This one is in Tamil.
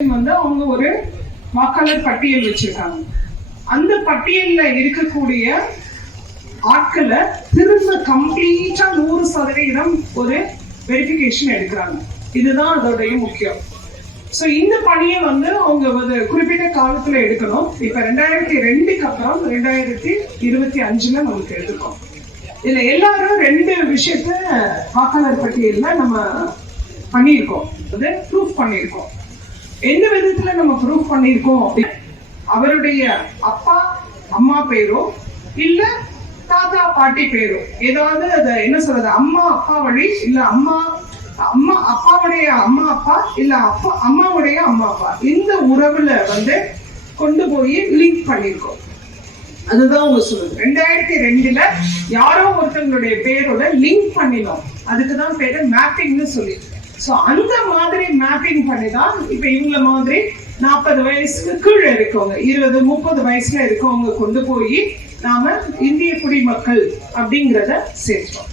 அவங்க ஒரு வாக்காளர் பட்டியல் வச்சிருக்காங்க. அந்த பட்டியல்ல இருக்கக்கூடிய ஆட்களை திரும்ப கம்ப்ளீட்டா 100% ஒரு வெரிஃபிகேஷன் எடுக்கிறாங்க. இதுதான் அதோடைய முக்கியம். சோ இந்த பணியை அவங்க குறிப்பிட்ட காலத்துல எடுக்கணும். இப்ப 2002க்கு அப்புறம் 2025ல நமக்கு எடுத்துக்கோம். இதுல எல்லாரும் 2 விஷயத்த வாக்காளர் பட்டியல்ல நம்ம பண்ணியிருக்கோம், ப்ரூஃப் பண்ணியிருக்கோம். எந்த விதத்துல நம்ம ப்ரூஃப் பண்ணியிருக்கோம்? அவருடைய அப்பா அம்மா பேரோ இல்ல தாத்தா பாட்டி பேரோ, ஏதாவது அதை என்ன சொல்றது, அம்மா அப்பா வழி, இல்ல அம்மா அப்பாவுடைய அம்மா அப்பா, இல்ல அப்பா அம்மாவுடைய அம்மா அப்பா, இந்த உறவுல கொண்டு போய் லிங்க் பண்ணிருக்கோம். அதுதான் அவங்க சொல்லுது. 2002ல யாரோ ஒருத்தவங்களுடைய பேரோட லிங்க் பண்ணினோம். அதுக்குதான் பேரு மேப்பிங்னு சொல்லி. சோ அந்த மாதிரி மேப்பிங் பண்ணிதான் இப்ப இவங்கள மாதிரி 40 வயசுக்கு கீழே இருக்கவங்க, 20-30 வயசுல இருக்கவங்க கொண்டு போய் நாம இந்திய குடிமக்கள் அப்படிங்கிறத சேர்த்தோம்.